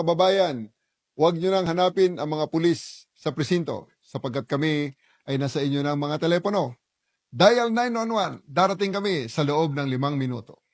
mga kababayan, huwag nyo nang hanapin ang mga pulis sa presinto sapagkat kami ay nasa inyo ng mga telepono. Dial 911, darating kami sa loob ng 5 minuto.